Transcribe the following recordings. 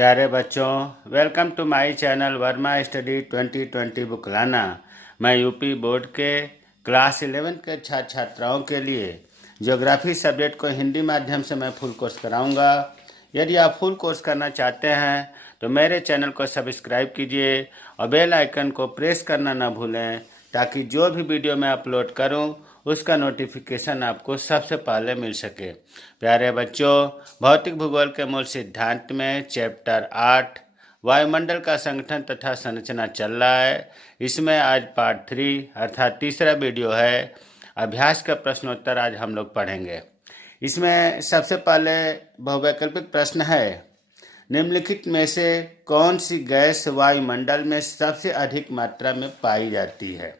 प्यारे बच्चों, welcome to my channel Verma study 2020 बुकलाना। मैं यूपी बोर्ड के क्लास 11 के छात्र छात्राओं के लिए ज्योग्राफी सब्जेक्ट को हिंदी माध्यम से मैं फुल कोर्स कराऊंगा। यदि आप फुल कोर्स करना चाहते हैं तो मेरे चैनल को सब्सक्राइब कीजिए और बेल आइकन को प्रेस करना ना भूलें, ताकि जो भी वीडियो मैं अपलोड करूं उसका नोटिफिकेशन आपको सबसे पहले मिल सके। प्यारे बच्चों, भौतिक भूगोल के मूल सिद्धांत में चैप्टर 8 वायुमंडल का संगठन तथा संरचना चल रहा है। इसमें आज पार्ट 3 अर्थात तीसरा वीडियो है। अभ्यास का प्रश्नोत्तर आज हम लोग पढ़ेंगे। इसमें सबसे पहले बहुवैकल्पिक प्रश्न है, निम्नलिखित में से कौन सी गैस वायुमंडल में सबसे अधिक मात्रा में पाई जाती है।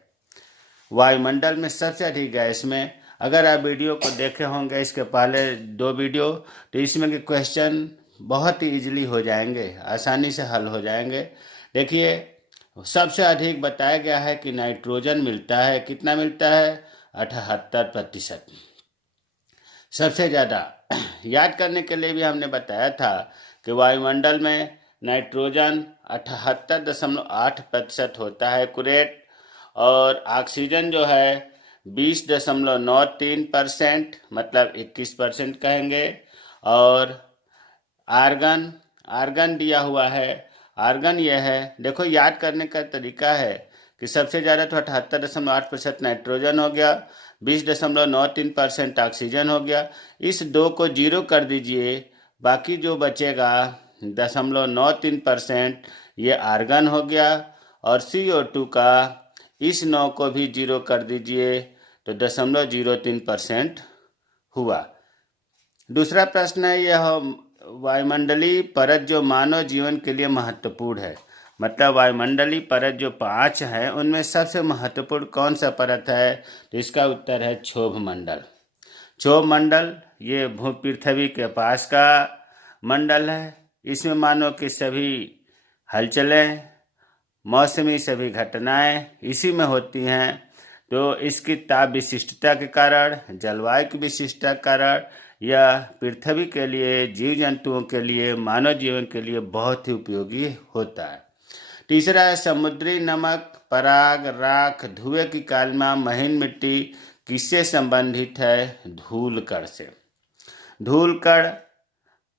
वायुमंडल में सबसे अधिक गैस में, अगर आप वीडियो को देखे होंगे इसके पहले 2 वीडियो, तो इसमें के क्वेश्चन बहुत ही इजीली हो जाएंगे, आसानी से हल हो जाएंगे। देखिए, सबसे अधिक बताया गया है कि नाइट्रोजन मिलता है। कितना मिलता है? 78%। सबसे ज़्यादा याद करने के लिए भी हमने बताया था कि वायुमंडल में नाइट्रोजन 78.8% होता है एक्यूरेट, और ऑक्सीजन जो है 20.93%, मतलब 21% कहेंगे। और आर्गन आर्गन दिया हुआ है। आर्गन यह है, देखो याद करने का तरीका है कि सबसे ज़्यादा तो 78.8% नाइट्रोजन हो गया, 20.93% ऑक्सीजन हो गया। इस 2 को 0 कर दीजिए, बाकी जो बचेगा 0.93% ये आर्गन हो गया। और CO2 का इस 9 को भी 0 कर दीजिए तो 0.03% हुआ। दूसरा प्रश्न है, यह वायुमंडलीय परत जो मानव जीवन के लिए महत्वपूर्ण है। मतलब वायुमंडलीय परत जो 5 है उनमें सबसे महत्वपूर्ण कौन सा परत है? तो इसका उत्तर है क्षोभ मंडल। क्षोभ मंडल ये पृथ्वी के पास का मंडल है। इसमें मानव की सभी हलचलें, मौसमी सभी घटनाएं इसी में होती हैं। तो इसकी ताप विशिष्टता के कारण, जलवायु की विशिष्टता के कारण यह पृथ्वी के लिए, जीव जंतुओं के लिए, मानव जीवन के लिए बहुत ही उपयोगी होता है। तीसरा है, समुद्री नमक, पराग, राख, धुएं की कालिमा, महीन मिट्टी किससे संबंधित है? धूलकण से। धूलकण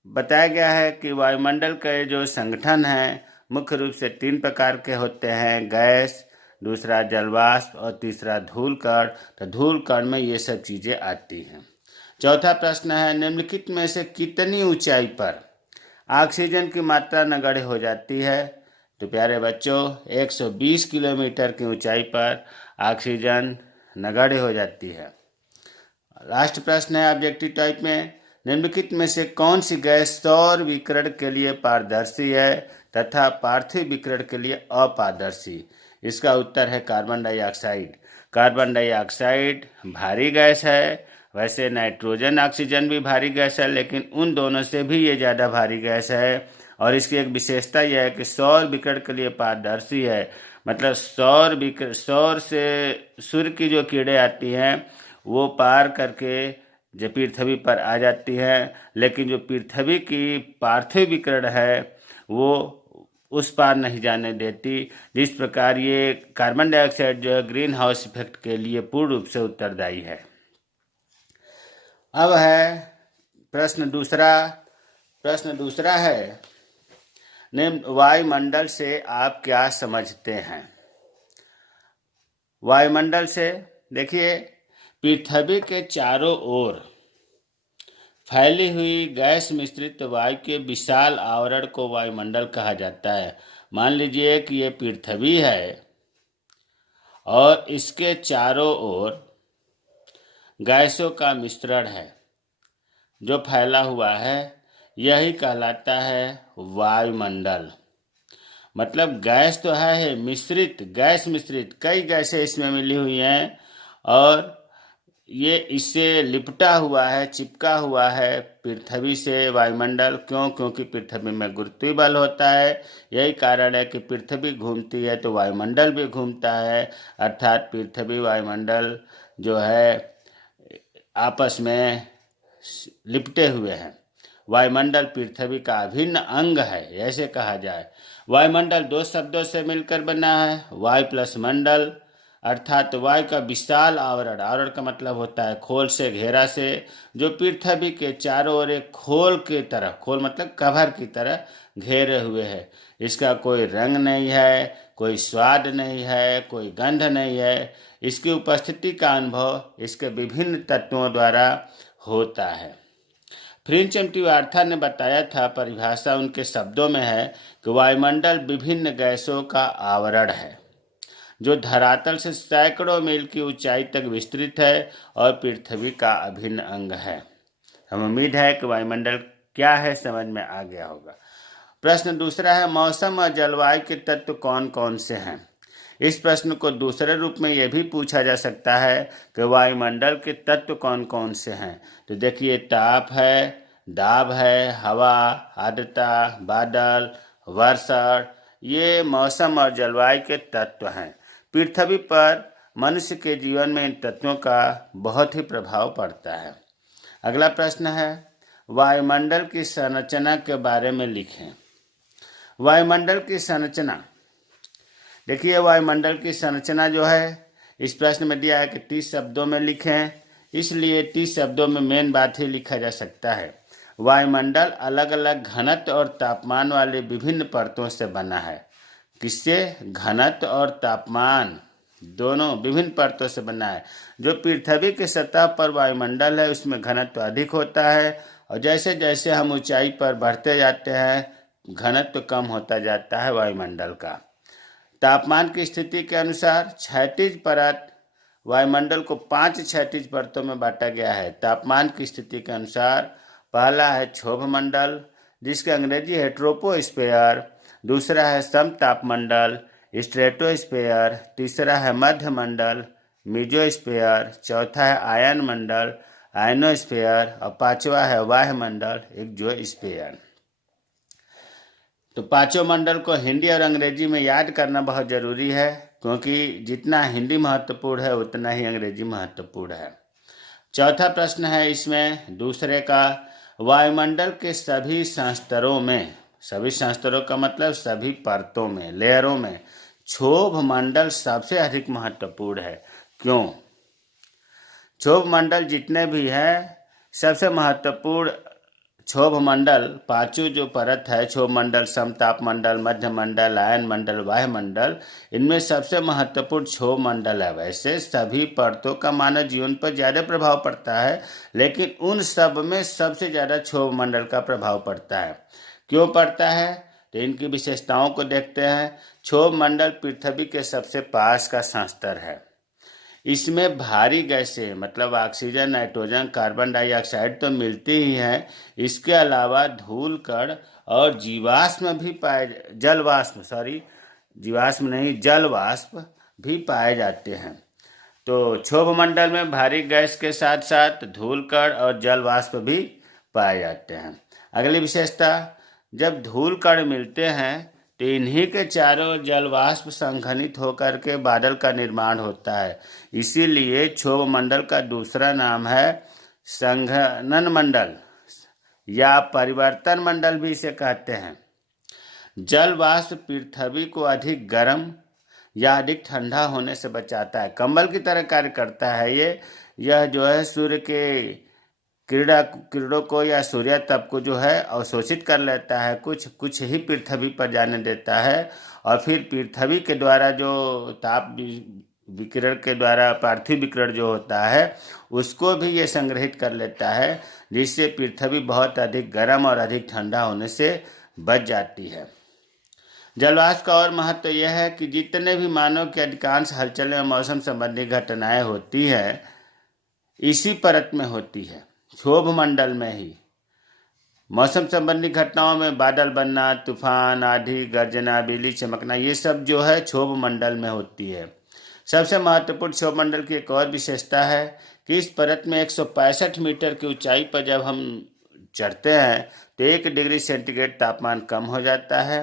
बताया गया है कि वायुमंडल के जो संगठन है मुख्य रूप से 3 प्रकार के होते हैं, गैस, दूसरा जलवाष्प और तीसरा धूलकण। तो धूलकण में ये सब चीज़ें आती हैं। चौथा प्रश्न है, निम्नलिखित में से कितनी ऊंचाई पर ऑक्सीजन की मात्रा नगण्य हो जाती है? तो प्यारे बच्चों, 120 किलोमीटर की ऊंचाई पर ऑक्सीजन नगण्य हो जाती है। लास्ट प्रश्न है ऑब्जेक्टिव टाइप में, निम्नलिखित में से कौन सी गैस सौर विकिरण के लिए पारदर्शी है तथा पार्थिव विकिरण के लिए अपारदर्शी? इसका उत्तर है कार्बन डाइऑक्साइड। कार्बन डाइऑक्साइड भारी गैस है। वैसे नाइट्रोजन, ऑक्सीजन भी भारी गैस है, लेकिन उन दोनों से भी ये ज़्यादा भारी गैस है। और इसकी एक विशेषता यह है कि सौर विकिरण के लिए पारदर्शी है। मतलब सौर से सूर्य की जो किरणें आती हैं वो पार करके जो पृथ्वी पर आ जाती है, लेकिन जो पृथ्वी की पार्थिव विकिरण है वो उस पार नहीं जाने देती। जिस प्रकार ये कार्बन डाइऑक्साइड जो है ग्रीन हाउस इफेक्ट के लिए पूर्ण रूप से उत्तरदायी है। अब है प्रश्न दूसरा है, निम्न वायुमंडल से आप क्या समझते हैं? वायुमंडल से देखिए, पृथ्वी के चारों ओर फैली हुई गैस मिश्रित वायु के विशाल आवरण को वायुमंडल कहा जाता है। मान लीजिए कि ये पृथ्वी है और इसके चारों ओर गैसों का मिश्रण है जो फैला हुआ है, यही कहलाता है वायुमंडल। मतलब गैस तो है मिश्रित, गैस मिश्रित, कई गैसें इसमें मिली हुई हैं और ये इससे लिपटा हुआ है, चिपका हुआ है पृथ्वी से वायुमंडल। क्यों? क्योंकि पृथ्वी में गुरुत्वीय बल होता है। यही कारण है कि पृथ्वी घूमती है तो वायुमंडल भी घूमता है, अर्थात पृथ्वी वायुमंडल जो है आपस में लिपटे हुए हैं। वायुमंडल पृथ्वी का अभिन्न अंग है, ऐसे कहा जाए। वायुमंडल दो शब्दों से मिलकर बना है, वायु प्लस मंडल, अर्थात वायु का विशाल आवरण, आवरण का मतलब होता है खोल से, घेरा से, जो पृथ्वी के चारों ओर एक खोल की तरह, खोल मतलब कवर की तरह घेरे हुए है। इसका कोई रंग नहीं है, कोई स्वाद नहीं है, कोई गंध नहीं है। इसकी उपस्थिति का अनुभव इसके विभिन्न तत्वों द्वारा होता है। फ्रिंच वार्था ने बताया था, परिभाषा उनके शब्दों में है कि वायुमंडल विभिन्न गैसों का आवरण है जो धरातल से सैकड़ों मील की ऊंचाई तक विस्तृत है और पृथ्वी का अभिन्न अंग है। हम उम्मीद है कि वायुमंडल क्या है समझ में आ गया होगा। प्रश्न दूसरा है, मौसम और जलवायु के तत्व कौन कौन से हैं? इस प्रश्न को दूसरे रूप में यह भी पूछा जा सकता है कि वायुमंडल के तत्व कौन कौन से हैं। तो देखिए, ताप है, दाब है, हवा, आर्द्रता, बादल, वर्षा, ये मौसम और जलवायु के तत्व हैं। पृथ्वी पर मनुष्य के जीवन में इन तत्वों का बहुत ही प्रभाव पड़ता है। अगला प्रश्न है, वायुमंडल की संरचना के बारे में लिखें। वायुमंडल की संरचना, देखिए वायुमंडल की संरचना जो है इस प्रश्न में दिया है कि 30 शब्दों में लिखें, इसलिए 30 शब्दों में मेन बात ही लिखा जा सकता है। वायुमंडल अलग अलग घनत्व और तापमान वाले विभिन्न परतों से बना है। किससे? घनत्व और तापमान दोनों विभिन्न परतों से बना है। जो पृथ्वी की सतह पर वायुमंडल है उसमें घनत्व अधिक होता है, और जैसे जैसे हम ऊंचाई पर बढ़ते जाते हैं घनत्व कम होता जाता है वायुमंडल का। तापमान की स्थिति के अनुसार क्षैतिज परत, वायुमंडल को 5 क्षैतिज परतों में बांटा गया है। तापमान की स्थिति के अनुसार पहला है क्षोभ मंडल, जिसके अंग्रेजी है ट्रोपोस्फेयर। दूसरा है समतापमंडल, स्ट्रेटोस्फेयर। तीसरा है मध्य मंडल, मीजोस्फेयर। चौथा है आयन मंडल, आयनोस्फेयर। और पांचवा है वायुमंडल, एक्सोस्फेयर। तो पांचों मंडल को हिंदी और अंग्रेजी में याद करना बहुत जरूरी है, क्योंकि जितना हिंदी महत्वपूर्ण है उतना ही अंग्रेजी महत्वपूर्ण है। चौथा प्रश्न है इसमें दूसरे का, वायुमंडल के सभी संस्तरों में, सभी संस्तरों का मतलब सभी परतों में, लेयरों में क्षोभ मंडल सबसे अधिक महत्वपूर्ण है। क्यों? क्षोभ मंडल जितने भी हैं सबसे महत्वपूर्ण क्षोभ मंडल, पांचों जो परत है, क्षोभ मंडल, समताप मंडल, मध्य मंडल, आयन मंडल, वायुमंडल, इनमें सबसे महत्वपूर्ण क्षोभ मंडल है। वैसे सभी परतों का मानव जीवन पर ज़्यादा प्रभाव पड़ता है, लेकिन उन सब में सबसे ज़्यादा क्षोभ मंडल का प्रभाव पड़ता है। क्यों पड़ता है? तो इनकी विशेषताओं को देखते हैं। क्षोभ मंडल पृथ्वी के सबसे पास का संस्तर है। इसमें भारी गैसें मतलब ऑक्सीजन, नाइट्रोजन, कार्बन डाइऑक्साइड तो मिलती ही हैं, इसके अलावा धूल कण और जीवाश्म भी जलवाष्प भी पाए जाते हैं। तो क्षोभ मंडल में भारी गैस के साथ साथ धूल कण और जलवाष्प भी पाए जाते हैं। अगली विशेषता, जब धूल कण मिलते हैं तो इन्हीं के चारों जलवाष्प संघनित होकर के बादल का निर्माण होता है। इसीलिए क्षोभ मंडल का दूसरा नाम है संघनन मंडल या परिवर्तन मंडल भी इसे कहते हैं। जलवाष्प पृथ्वी को अधिक गर्म या अधिक ठंडा होने से बचाता है, कंबल की तरह कार्य करता है। यह जो है सूर्य के किरणों को या सूर्य तप को जो है अवशोषित कर लेता है, कुछ ही पृथ्वी पर जाने देता है, और फिर पृथ्वी के द्वारा जो ताप विकिरण के द्वारा पार्थिव विकिरण जो होता है उसको भी ये संग्रहित कर लेता है, जिससे पृथ्वी बहुत अधिक गर्म और अधिक ठंडा होने से बच जाती है। जलवाष्प का और महत्व यह है कि जितने भी मानव की अधिकांश हलचलें और मौसम संबंधी घटनाएं होती है इसी परत में होती है, क्षोभ मंडल में ही। मौसम संबंधी घटनाओं में बादल बनना, तूफान, आंधी, गर्जना, बिजली चमकना, ये सब जो है क्षोभ मंडल में होती है। सबसे महत्वपूर्ण क्षोभ मंडल की एक और विशेषता है कि इस परत में 165 मीटर की ऊंचाई पर जब हम चढ़ते हैं तो 1 डिग्री सेंटीग्रेड तापमान कम हो जाता है।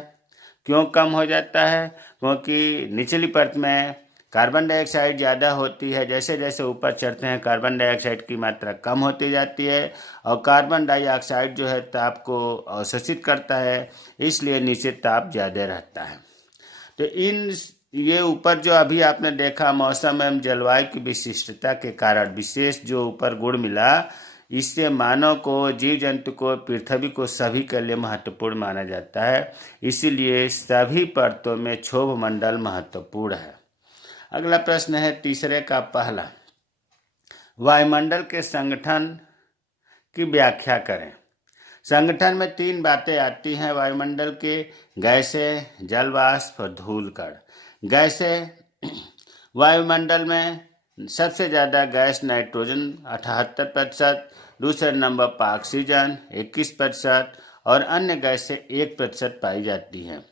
क्यों कम हो जाता है? क्योंकि निचली परत में कार्बन डाइऑक्साइड ज़्यादा होती है, जैसे जैसे ऊपर चढ़ते हैं कार्बन डाइऑक्साइड की मात्रा कम होती जाती है, और कार्बन डाइऑक्साइड जो है ताप को अवशोषित करता है, इसलिए नीचे ताप ज़्यादा रहता है। तो ये ऊपर जो अभी आपने देखा मौसम एवं जलवायु की विशिष्टता के कारण विशेष जो ऊपर गुण मिला, इससे मानव को, जीव जंतु को, पृथ्वी को सभी के लिए महत्वपूर्ण माना जाता है। इसीलिए सभी परतों में क्षोभ मंडल महत्वपूर्ण है। अगला प्रश्न है तीसरे का पहला, वायुमंडल के संगठन की व्याख्या करें। संगठन में 3 बातें आती हैं वायुमंडल के: गैसें, जल वाष्प और धूल कण। गैसें, वायुमंडल में सबसे ज़्यादा गैस नाइट्रोजन 78%, दूसरे नंबर पर ऑक्सीजन 21% और अन्य गैसें 1% पाई जाती हैं।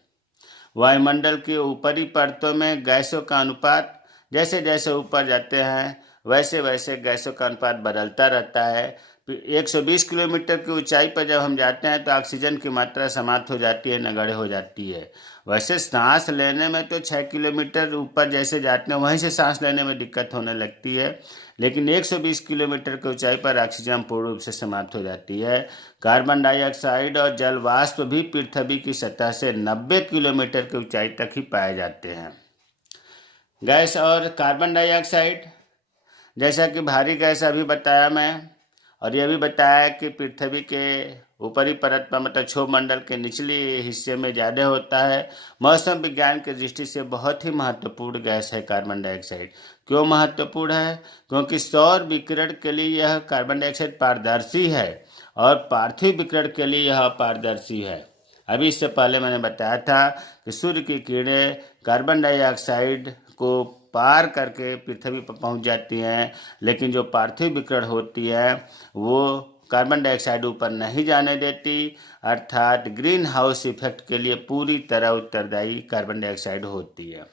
वायुमंडल की ऊपरी परतों में गैसों का अनुपात जैसे जैसे ऊपर जाते हैं वैसे वैसे गैसों का अनुपात बदलता रहता है। 120 किलोमीटर की ऊंचाई पर जब हम जाते हैं तो ऑक्सीजन की मात्रा समाप्त हो जाती है, नगण्य हो जाती है। वैसे सांस लेने में तो 6 किलोमीटर ऊपर जैसे जाते हैं वहीं से सांस लेने में दिक्कत होने लगती है, लेकिन 120 किलोमीटर की ऊंचाई पर ऑक्सीजन पूर्ण रूप से समाप्त हो जाती है। कार्बन डाइऑक्साइड और जल वाष्प भी पृथ्वी की सतह से 90 किलोमीटर की ऊंचाई तक ही पाए जाते हैं। गैस और कार्बन डाइऑक्साइड, जैसा कि भारी गैस अभी बताया मैं, और यह भी बताया कि पृथ्वी के ऊपरी परत पर मतलब क्षोभ मंडल के निचले हिस्से में ज़्यादा होता है। मौसम विज्ञान की दृष्टि से बहुत ही महत्वपूर्ण गैस है कार्बन डाइऑक्साइड। क्यों महत्वपूर्ण है? क्योंकि सौर विकिरण के लिए यह कार्बन डाइऑक्साइड पारदर्शी है और पार्थिव विकिरण के लिए यह अपारदर्शी है। अभी इससे पहले मैंने बताया था कि सूर्य की किरणें कार्बन डाइऑक्साइड को पार करके पृथ्वी पर पहुंच जाती हैं, लेकिन जो पार्थिव विकिरण होती है वो कार्बन डाइऑक्साइड ऊपर नहीं जाने देती, अर्थात ग्रीन हाउस इफेक्ट के लिए पूरी तरह उत्तरदायी कार्बन डाइऑक्साइड होती है।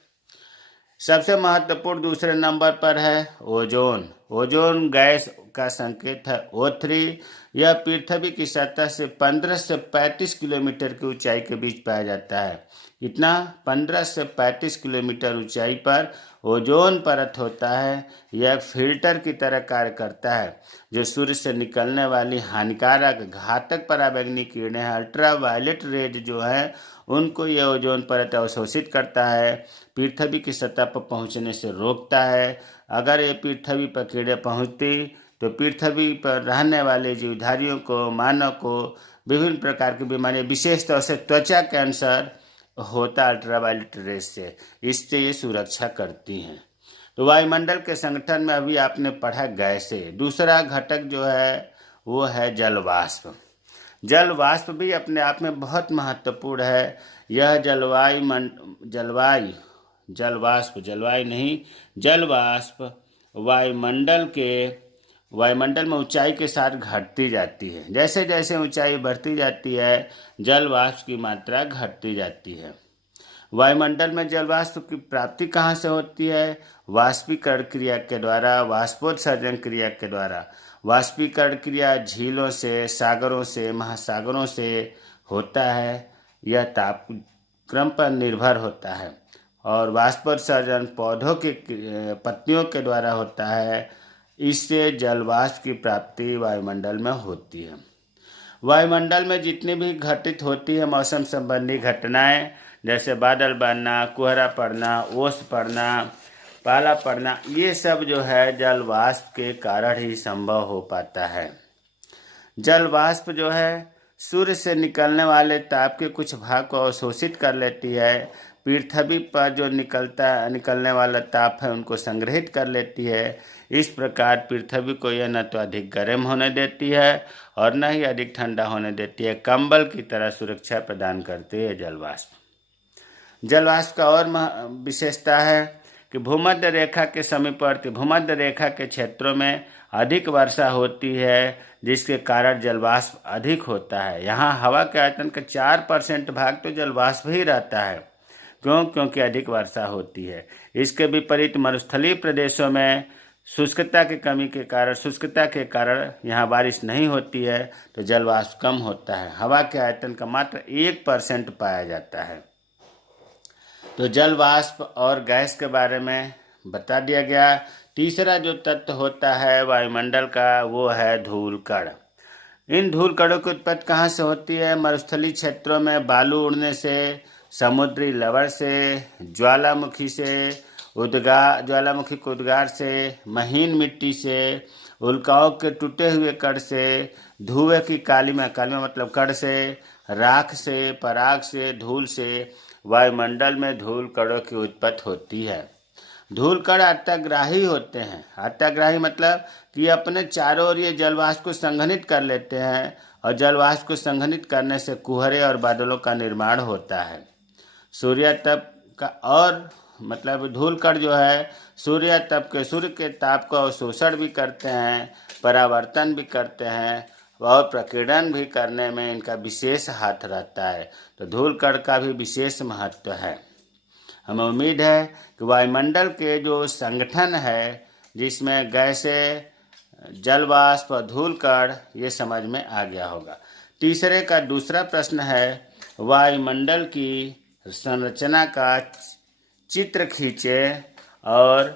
सबसे महत्वपूर्ण दूसरे नंबर पर है ओजोन। ओजोन गैस का संकेत है O3। यह पृथ्वी की सतह से 15 से 35 किलोमीटर की ऊंचाई के बीच पाया जाता है। इतना 15 से 35 किलोमीटर ऊंचाई पर ओजोन परत होता है। यह एक फिल्टर की तरह कार्य करता है जो सूर्य से निकलने वाली हानिकारक घातक पराबैंगनी किरणें अल्ट्रावायलेट रेज जो है उनको यह ओजोन परत अवशोषित करता है, पृथ्वी की सतह पर पहुंचने से रोकता है। अगर ये पृथ्वी पर किरणें पहुंचती तो पृथ्वी पर रहने वाले जीवधारियों को, मानव को विभिन्न प्रकार की बीमारियां, विशेष तौर से त्वचा कैंसर होता अल्ट्रावायलेट रेज से। इससे ये सुरक्षा करती हैं। तो वायुमंडल के संगठन में अभी आपने पढ़ा गैसें। दूसरा घटक जो है वो है जल वाष्प। जल वाष्प भी अपने आप में बहुत महत्वपूर्ण है। यह जल वाष्प वायुमंडल में ऊंचाई के साथ घटती जाती है। जैसे जैसे ऊंचाई बढ़ती जाती है जल वाष्प की मात्रा घटती जाती है। वायुमंडल में जल वाष्प की प्राप्ति कहाँ से होती है? वाष्पीकरण क्रिया के द्वारा, वाष्पोत्सर्जन क्रिया के द्वारा। वाष्पीकरण क्रिया झीलों से, सागरों से, महासागरों से होता है। यह तापक्रम पर निर्भर होता है। और वाष्पोत्सर्जन पौधों के पत्तियों के द्वारा होता है। इससे जल वाष्प की प्राप्ति वायुमंडल में होती है। वायुमंडल में जितनी भी घटित होती है मौसम संबंधी घटनाएं, जैसे बादल बनना, कोहरा पड़ना, ओस पड़ना, पाला पड़ना, ये सब जो है जल वाष्प के कारण ही संभव हो पाता है। जल वाष्प जो है सूर्य से निकलने वाले ताप के कुछ भाग को अवशोषित कर लेती है। पृथ्वी पर जो निकलने वाला ताप है उनको संग्रहित कर लेती है। इस प्रकार पृथ्वी को यह न तो अधिक गर्म होने देती है और न ही अधिक ठंडा होने देती है। कंबल की तरह सुरक्षा प्रदान करती है जल वाष्प। जल वाष्प का और विशेषता है कि भूमध्य रेखा के समीपवर्ती भूमध्य रेखा के क्षेत्रों में अधिक वर्षा होती है, जिसके कारण जल वाष्प अधिक होता है। यहाँ हवा के आयतन का 4% भाग तो जल वाष्प ही रहता है। क्योंकि अधिक वर्षा होती है। इसके विपरीत मरुस्थलीय प्रदेशों में शुष्कता के कारण यहाँ बारिश नहीं होती है, तो जल वाष्प कम होता है। हवा के आयतन का मात्र 1% पाया जाता है। तो जल वाष्प और गैस के बारे में बता दिया गया। तीसरा जो तत्व होता है वायुमंडल का वो है धूल कण। इन धूल कणों की उत्पत्ति कहाँ से होती है? मरुस्थलीय क्षेत्रों में बालू उड़ने से, समुद्री लवण से, ज्वालामुखी के उद्गार से, महीन मिट्टी से, उल्काओं के टूटे हुए कण से, धुएं की कालिमा मतलब कण से, राख से, पराग से, धूल से वायुमंडल में धूल कणों की उत्पत्ति होती है। धूल कण अत्यग्राही होते हैं। अत्यग्राही मतलब कि अपने चारों ओर ये जलवाष्प को संघनित कर लेते हैं और जलवाष्प को संघनित करने से कुहरे और बादलों का निर्माण होता है। सूर्य तप का और मतलब धूल कण जो है सूर्य के ताप का अवशोषण भी करते हैं, परावर्तन भी करते हैं और प्रकीर्णन भी करने में इनका विशेष हाथ रहता है। तो धूल कण का भी विशेष महत्व है। हमें उम्मीद है कि वायुमंडल के जो संगठन है जिसमें गैसें, जलवाष्प और धूल कण ये समझ में आ गया होगा। तीसरे का दूसरा प्रश्न है वायुमंडल की संरचना का चित्र खींचें और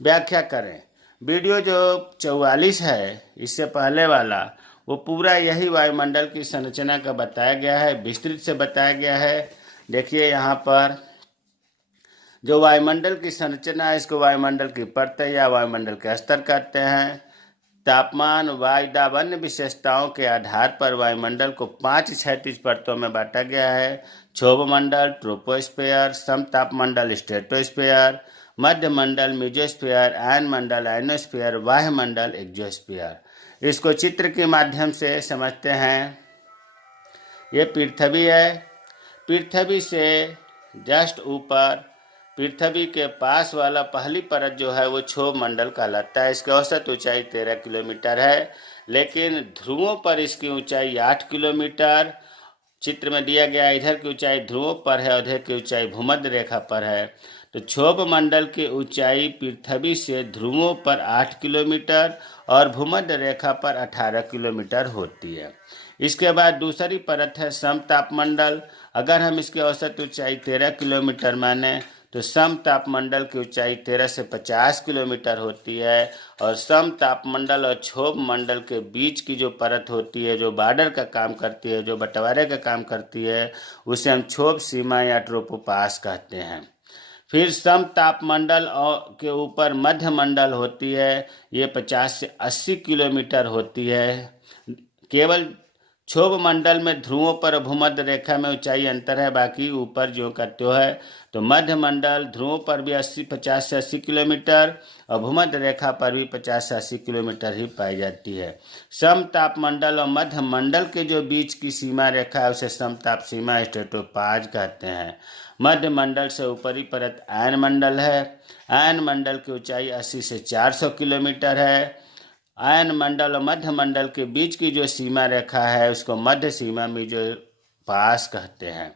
व्याख्या करें। वीडियो जो 44 है इससे पहले वाला वो पूरा यही वायुमंडल की संरचना का बताया गया है, विस्तृत से बताया गया है। देखिए यहाँ पर जो वायुमंडल की संरचना है इसको वायुमंडल की परत या वायुमंडल के स्तर कहते हैं। तापमान वायुदावन्य विशेषताओं के आधार पर वायुमंडल को 5 क्षैतिज परतों में बांटा गया है। क्षोभमंडल ट्रोपोस्फीयर, समतापमंडल स्ट्रेटोस्फीयर, मध्य मंडल मीजोस्फीयर, आयन मंडल आयनोस्फीयर, वायुमंडल एक्सोस्फीयर। इसको चित्र के माध्यम से समझते हैं। ये पृथ्वी है। पृथ्वी से जस्ट ऊपर पृथ्वी के पास वाला पहली परत जो है वो क्षोभ मंडल कहलाता है। इसकी औसत ऊंचाई 13 किलोमीटर है, लेकिन ध्रुवों पर इसकी ऊंचाई 8 किलोमीटर चित्र में दिया गया है। इधर की ऊंचाई ध्रुवों पर है, उधर की ऊंचाई भूमध्य रेखा पर है। तो क्षोभ मंडल की ऊंचाई पृथ्वी से ध्रुवों पर 8 किलोमीटर और भूमध्य रेखा पर 18 किलोमीटर होती है। इसके बाद दूसरी परत है समतापमंडल। अगर हम इसकी औसत ऊंचाई 13 किलोमीटर माने तो समतापमंडल की ऊंचाई 13 से 50 किलोमीटर होती है। और समतापमंडल और क्षोभ मंडल के बीच की जो परत होती है, जो बॉर्डर का काम करती है, जो बंटवारे का काम करती है, उसे हम क्षोभ सीमा या ट्रोपोपास कहते हैं। फिर समतापमंडल के ऊपर मध्य मंडल होती है, ये 50 से 80 किलोमीटर होती है। केवल क्षोभ मंडल में ध्रुवों पर भूमध्य रेखा में ऊंचाई अंतर है, बाकी ऊपर जो का त्यों है। तो मध्य मंडल ध्रुवों पर भी 50 से 80 किलोमीटर और भूमध्य रेखा पर भी 50 से 80 किलोमीटर ही पाई जाती है। समतापमंडल और मध्य मंडल के जो बीच की सीमा रेखा है उसे समताप सीमा स्ट्रेटोपाज कहते हैं। मध्य मंडल से ऊपरी परत आयन मंडल है। आयन मंडल की ऊंचाई 80 से 400 किलोमीटर है। आयन मंडल और मध्य मंडल के बीच की जो सीमा रेखा है उसको मध्य सीमा मीजोपास कहते हैं।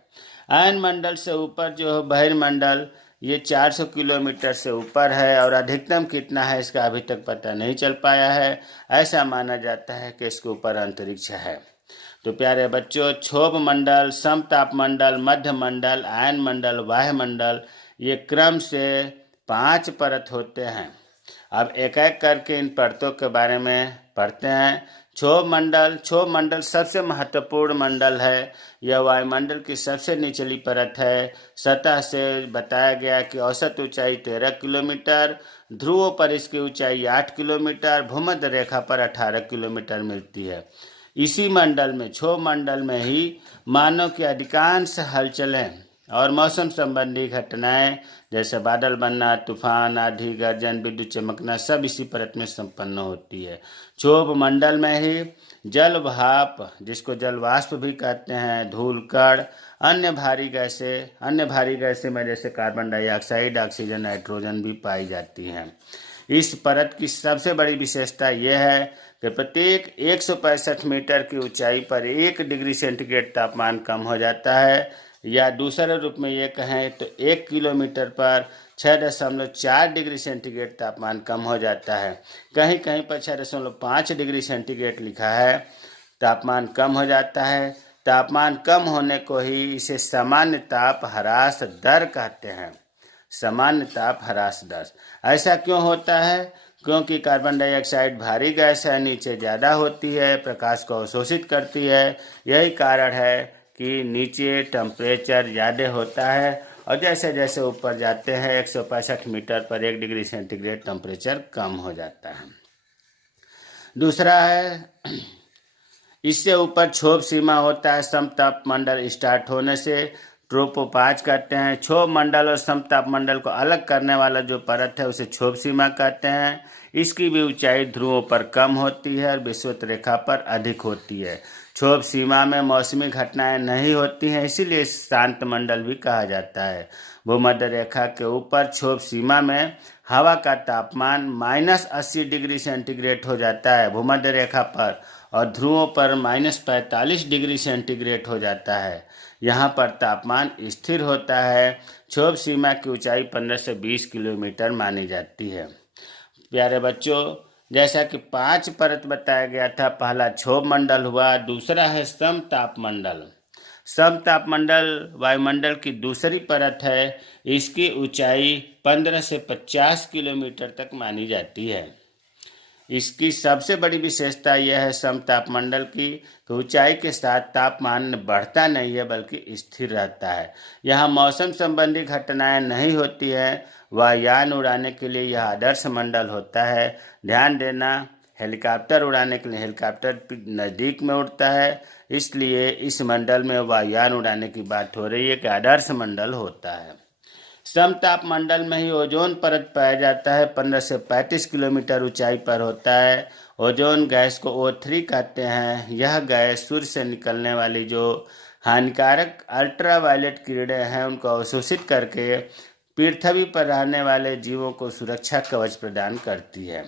आयन मंडल से ऊपर जो बहिर्मंडल ये 400 किलोमीटर से ऊपर है और अधिकतम कितना है इसका अभी तक पता नहीं चल पाया है। ऐसा माना जाता है कि इसके ऊपर अंतरिक्ष है। तो प्यारे बच्चों, क्षोभ मंडल, समतापमंडल, मध्य मंडल, आयन मंडल, वायुमंडल ये क्रम से 5 परत होते हैं। अब एक एक करके इन परतों के बारे में पढ़ते हैं। क्षोभ मंडल सबसे महत्वपूर्ण मंडल है। यह वायुमंडल की सबसे निचली परत है। सतह से बताया गया कि औसत ऊंचाई 13 किलोमीटर, ध्रुवों पर इसकी ऊंचाई 8 किलोमीटर, भूमध्य रेखा पर 18 किलोमीटर मिलती है। इसी मंडल में, क्षोभ मंडल में ही मानव की अधिकांश हलचलें और मौसम संबंधी घटनाएं जैसे बादल बनना, तूफान, आंधी, गर्जन, विद्युत चमकना सब इसी परत में संपन्न होती है। क्षोभ मंडल में ही जल भाप, जिसको जल वाष्प भी कहते हैं, धूल कण, अन्य भारी गैसें में जैसे कार्बन डाइऑक्साइड, ऑक्सीजन, नाइट्रोजन भी पाई जाती हैं। इस परत की सबसे बड़ी विशेषता यह है कि प्रत्येक 165 मीटर की ऊंचाई पर 1 डिग्री सेंटीग्रेड तापमान कम हो जाता है, या दूसरे रूप में ये कहें तो 1 किलोमीटर पर 6.4 डिग्री सेंटीग्रेड तापमान कम हो जाता है। कहीं कहीं पर 6.5 डिग्री सेंटीग्रेड लिखा है। तापमान कम हो जाता है। तापमान कम होने को ही इसे सामान्य ताप ह्रास दर कहते हैं। सामान्य ताप ह्रास दर। ऐसा क्यों होता है? क्योंकि कार्बन डाइऑक्साइड भारी गैस है, नीचे ज़्यादा होती है, प्रकाश को अवशोषित करती है। यही कारण है कि नीचे टेम्परेचर ज़्यादा होता है और जैसे जैसे ऊपर जाते हैं 165 मीटर पर 1 डिग्री सेंटीग्रेड टेम्परेचर कम हो जाता है। दूसरा है, इससे ऊपर क्षोभ सीमा होता है। समताप मंडल स्टार्ट होने से ट्रोपोपाज कहते हैं। क्षोभ मंडल और समताप मंडल को अलग करने वाला जो परत है उसे क्षोभ सीमा कहते हैं। इसकी भी ऊंचाई ध्रुवों पर कम होती है और विषुवत रेखा पर अधिक होती है। क्षोभ सीमा में मौसमी घटनाएं नहीं होती हैं, इसीलिए शांत मंडल भी कहा जाता है। भूमध्य रेखा के ऊपर क्षोभ सीमा में हवा का तापमान -80 डिग्री सेंटीग्रेड हो जाता है भूमध्य रेखा पर, और ध्रुवों पर -45 डिग्री सेंटीग्रेड हो जाता है। यहाँ पर तापमान स्थिर होता है। क्षोभ सीमा की ऊंचाई 15 से 20 किलोमीटर मानी जाती है। प्यारे बच्चों, जैसा कि 5 परत बताया गया था, पहला क्षोभ मंडल हुआ, दूसरा है समताप मंडल। समताप मंडल वायुमंडल की दूसरी परत है। इसकी ऊंचाई 15 से 50 किलोमीटर तक मानी जाती है। इसकी सबसे बड़ी विशेषता यह है समतापमंडल की कि ऊंचाई के साथ तापमान बढ़ता नहीं है बल्कि स्थिर रहता है। यहाँ मौसम संबंधी घटनाएं नहीं होती हैं। वायुयान उड़ाने के लिए यह आदर्श मंडल होता है। ध्यान देना, हेलीकॉप्टर उड़ाने के लिए हेलीकॉप्टर नज़दीक में उड़ता है, इसलिए इस मंडल में वायुयान उड़ाने की बात हो रही है कि आदर्श मंडल होता है। समताप मंडल में ही ओजोन परत पाया जाता है। 15 से 35 किलोमीटर ऊंचाई पर होता है। ओजोन गैस को O3 कहते हैं। यह गैस सूर्य से निकलने वाली जो हानिकारक अल्ट्रावायलेट किरणें हैं उनको अवशोषित करके पृथ्वी पर रहने वाले जीवों को सुरक्षा कवच प्रदान करती है।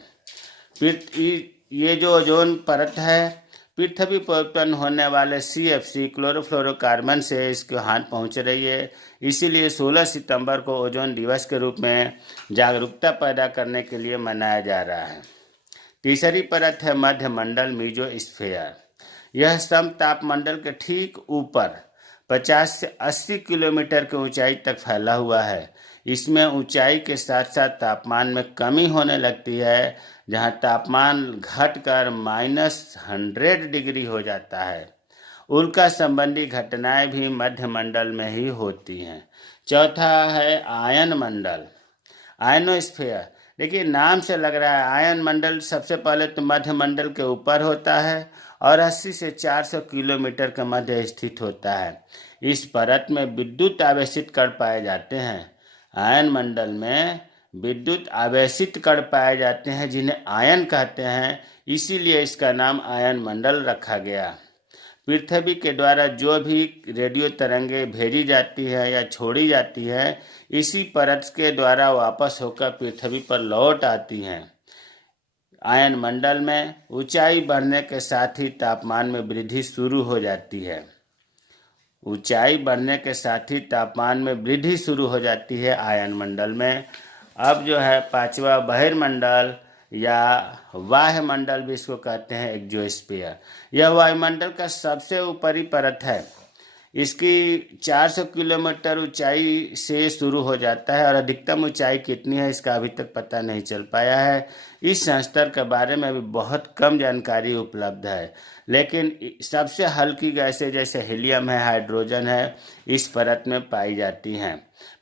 ये जो ओजोन परत है, पृथ्वी पर उत्पन्न होने वाले CFC क्लोरोफ्लोरोकार्बन से इसको हानि पहुंच रही है। इसीलिए 16 सितंबर को ओजोन दिवस के रूप में जागरूकता पैदा करने के लिए मनाया जा रहा है। तीसरी परत है मध्य मंडल मीजोस्फीयर। यह समताप मंडल के ठीक ऊपर 50 से 80 किलोमीटर की ऊंचाई तक फैला हुआ है। इसमें ऊंचाई के साथ साथ तापमान में कमी होने लगती है, जहां तापमान घटकर -100 डिग्री हो जाता है। उल्का संबंधी घटनाएं भी मध्य मंडल में ही होती हैं। चौथा है आयन मंडल, आयनोस्फीयर। देखिए, नाम से लग रहा है आयन मंडल सबसे पहले तो मध्य मंडल के ऊपर होता है और 80 से 400 किलोमीटर के मध्य स्थित होता है। इस परत में विद्युत आवेशित कण पाए जाते हैं। आयन मंडल में विद्युत आवेशित कण पाए जाते हैं जिन्हें आयन कहते हैं, इसीलिए इसका नाम आयन मंडल रखा गया। पृथ्वी के द्वारा जो भी रेडियो तरंगें भेजी जाती है या छोड़ी जाती है, इसी परत के द्वारा वापस होकर पृथ्वी पर लौट आती हैं। आयन मंडल में ऊंचाई बढ़ने के साथ ही तापमान में वृद्धि शुरू हो जाती है। ऊंचाई बढ़ने के साथ ही तापमान में वृद्धि शुरू हो जाती है आयन मंडल में। अब जो है पांचवा बहिर्मंडल या वायुमंडल भी इसको कहते हैं, एक्सोस्फीयर। यह वायुमंडल का सबसे ऊपरी परत है। इसकी 400 किलोमीटर ऊंचाई से शुरू हो जाता है और अधिकतम ऊंचाई कितनी है इसका अभी तक पता नहीं चल पाया है। इस संस्तर के बारे में भी बहुत कम जानकारी उपलब्ध है, लेकिन सबसे हल्की गैसें जैसे हीलियम है, हाइड्रोजन है, इस परत में पाई जाती हैं।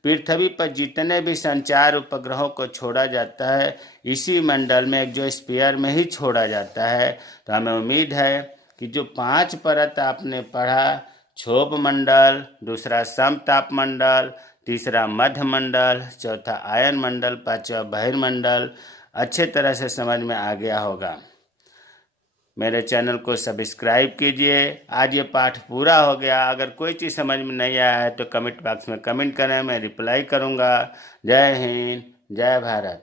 पृथ्वी पर जितने भी संचार उपग्रहों को छोड़ा जाता है इसी मंडल में, एक्सोस्फीयर में ही छोड़ा जाता है। तो हमें उम्मीद है कि जो 5 परत आपने पढ़ा, क्षोभ मंडल, दूसरा समताप मंडल, तीसरा मध्य मंडल, चौथा आयन मंडल, पांचवा बहिर्मंडल, अच्छे तरह से समझ में आ गया होगा। मेरे चैनल को सब्सक्राइब कीजिए। आज ये पाठ पूरा हो गया। अगर कोई चीज़ समझ में नहीं आया है तो कमेंट बॉक्स में कमेंट करें, मैं रिप्लाई करूँगा। जय हिंद, जय भारत।